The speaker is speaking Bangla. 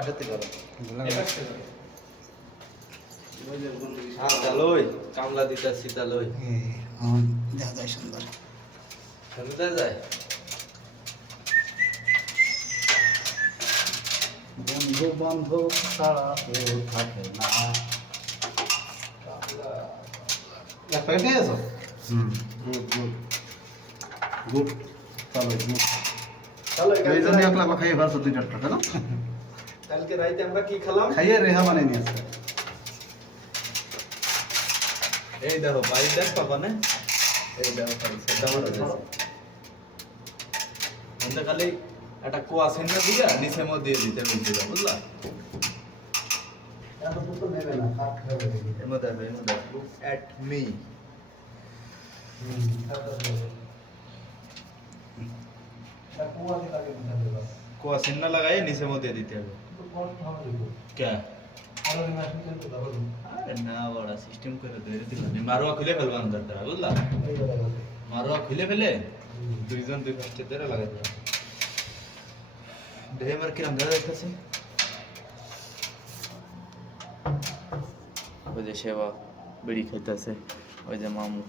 পাশেতে করো লই কামলা দিতাছি তা লই দেখা যায় সুন্দর শুনতে যায় বন্ধু বান্ধব ছাড়া কেউ থাকে না এক প্যাকেট নিয়ে আসো গুড গুড গুড চলো গুড চলো এই জন্য একলা খাইয়ে ভাবছো 2-4 টাকা না কালকে রাইতে আমরা কি খেলাম খাইয়ে রেহা বানিয়ে নিয়ে আসছে এই দেখো ভাই দেখ পাবা না এই দেখো ভাই সেটা আমার আছে আমরা খালি একটা কোয়া সেন্না দিয়া নিচে মধ্যে দিয়ে দিতে বলছিল বুঝলা এত তো নেবে না কাট হবে এর মধ্যে লুক এট মি কোয়া সেন্না লাগাই নিচে মধ্যে দিতে হবে কে আরে না বড় সিস্টেম করে ধরে দিল মারোয়া খুলে ফেলবা আন্দার তারা বুঝলা মারোয়া খুলে ফেলে দুইজন দুই পাশে ধরে লাগাই দেবে দেহে মার কিরম ধরে দেখতেছে ওই যে সেবা বিড়ি খাইতেছে ওই যে মামু